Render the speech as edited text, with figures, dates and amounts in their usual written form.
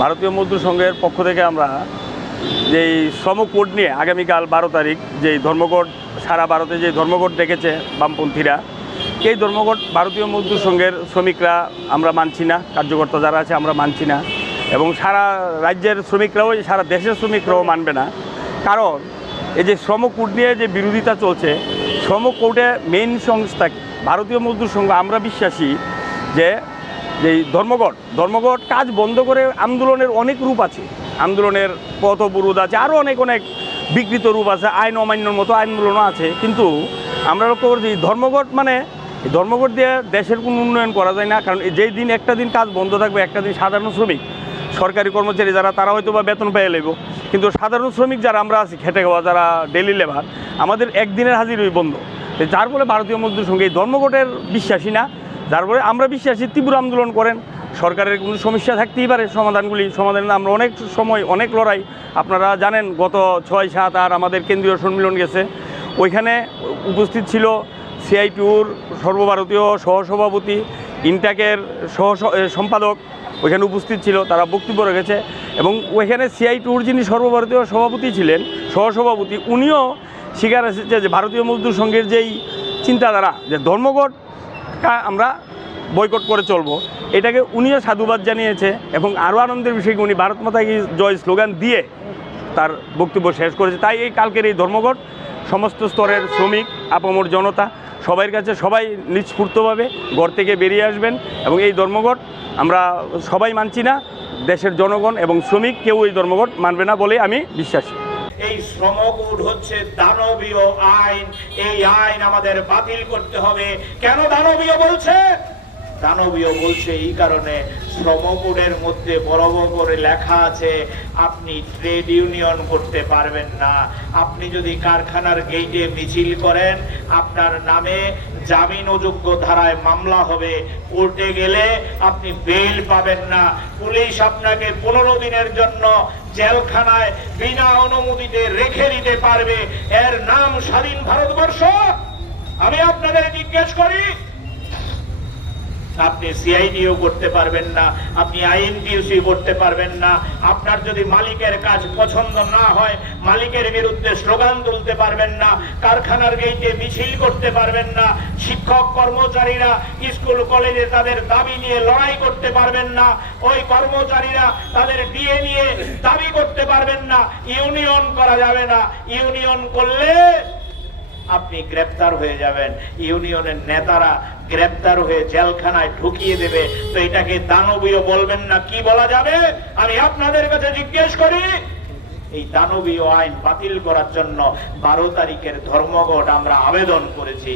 ভারতীয় মজদুর সংঘের পক্ষ থেকে আমরা যেই শ্রম কোড নিয়ে আগামীকাল 12 তারিখ যেই ধর্মঘট সারা ভারতে যে ধর্মঘট ডেকেছে বামপন্থীরা, এই ধর্মঘট ভারতীয় মজদুর সংঘের শ্রমিকরা আমরা মানছি না, কার্যকর্তা যারা আছে আমরা মানছি না, এবং সারা রাজ্যের শ্রমিকরাও সারা দেশের শ্রমিকরাও মানবে না। কারণ এই যে শ্রম কোড নিয়ে যে বিরোধিতা চলছে, শ্রম কোডে মেইন সংস্থা ভারতীয় মজদুর সংঘ। আমরা বিশ্বাসী যে যেই ধর্মঘট কাজ বন্ধ করে আন্দোলনের অনেক রূপ আছে, আন্দোলনের পথ অবরোধ আছে, আরও অনেক বিকৃত রূপ আছে, আইন অমান্যর মতো আন্দোলনও আছে। কিন্তু আমরা লক্ষ্য করছি ধর্মঘট দিয়ে দেশের কোনো উন্নয়ন করা যায় না। কারণ যেই দিন একটা দিন কাজ বন্ধ থাকবে, একটা দিন সাধারণ শ্রমিক সরকারি কর্মচারী যারা তারা হয়তো বা বেতন পেয়ে নেব, কিন্তু সাধারণ শ্রমিক যারা আমরা আছি খেটে খাওয়া যারা ডেলি লেবার, আমাদের একদিনের হাজিরই বন্ধ। যার ফলে ভারতীয় মজদুর সংঘ এই ধর্মঘটের বিশ্বাসী না। যার ফলে আমরা বিশ্বাসী তীব্র আন্দোলন করেন, সরকারের কোনো সমস্যা থাকতেই পারে, সমাধান আমরা অনেক সময় অনেক লড়াই। আপনারা জানেন গত 6, 7, 8 আমাদের কেন্দ্রীয় সম্মেলন গেছে, ওইখানে উপস্থিত ছিল সিআইটিউর সর্বভারতীয় সহসভাপতি, ইনটাকের সম্পাদক ওইখানে উপস্থিত ছিল, তারা বক্তব্য রেখেছে। এবং ওইখানে সিআইটিউর যিনি সর্বভারতীয় সভাপতি ছিলেন, সহসভাপতি, উনিও স্বীকার এসেছে যে ভারতীয় মজদুর সংঘের যেই চিন্তাধারা যে ধর্মঘট আমরা বয়কট করে চলবো, এটাকে উনিও সাধুবাদ জানিয়েছে। এবং আরও আনন্দের বিষয় উনি ভারত মাতা কি জয় স্লোগান দিয়ে তার বক্তব্য শেষ করেছে। তাই এই কালকের এই ধর্মঘট সমস্ত স্তরের শ্রমিক, আপামর জনতা সবার কাছে সবাই নিঃস্ফূর্তভাবে ঘর থেকে বেরিয়ে আসবেন। এবং এই ধর্মঘট আমরা সবাই মানছি না, দেশের জনগণ এবং শ্রমিক কেউ এই ধর্মঘট মানবে না বলে আমি বিশ্বাসী। এই শ্রম কোড হচ্ছে দানবীয় আইন, এই আইন আমাদের বাতিল করতে হবে। কেন দানবীয় বলছে? দানবীয় বলছে এই কারণে, শ্রম কোডের মধ্যে বড় বড় করে লেখা আছে আপনি ট্রেড ইউনিয়ন করতে পারবেন না। আপনি যদি কারখানার গেটে মিছিল করেন, আপনার নামে জামিন অযোগ্য ধারায় মামলা হবে, কোর্টে গেলে আপনি বেল পাবেন না, পুলিশ আপনাকে 15 দিনের জন্য জেলখানায় বিনা অনুমতিতে রেখে দিতে পারবে। এর নাম স্বাধীন ভারতবর্ষ? আমি আপনাদের জিজ্ঞেস করি, আপনি সিআইডিও করতে পারবেন না, আপনি আইএনটিইউসি করতে পারবেন না। আপনার যদি মালিকের কাজ পছন্দ না হয়, মালিকের বিরুদ্ধে স্লোগান তুলতে পারবেন না, কারখানার গেটে মিছিল করতে পারবেন না, শিক্ষক কর্মচারীরা স্কুল কলেজে তাদের দাবি নিয়ে লড়াই করতে পারবেন না, ওই কর্মচারীরা তাদের ডিএ নিয়ে দাবি করতে পারবেন না, ইউনিয়ন করা যাবে না। ইউনিয়ন করলে আপনি গ্রেপ্তার হয়ে যাবেন, ইউনিয়নের নেতারা গ্রেপ্তার হয়ে জেলখানায় ঢুকিয়ে দেবে। তো এটাকে দানবীয় বলবেন না, কি বলা যাবে? আমি আপনাদের কাছে জিজ্ঞেস করি, এই দানবীয় আইন বাতিল করার জন্য 12 তারিখের ধর্মঘট আমরা আবেদন করেছি।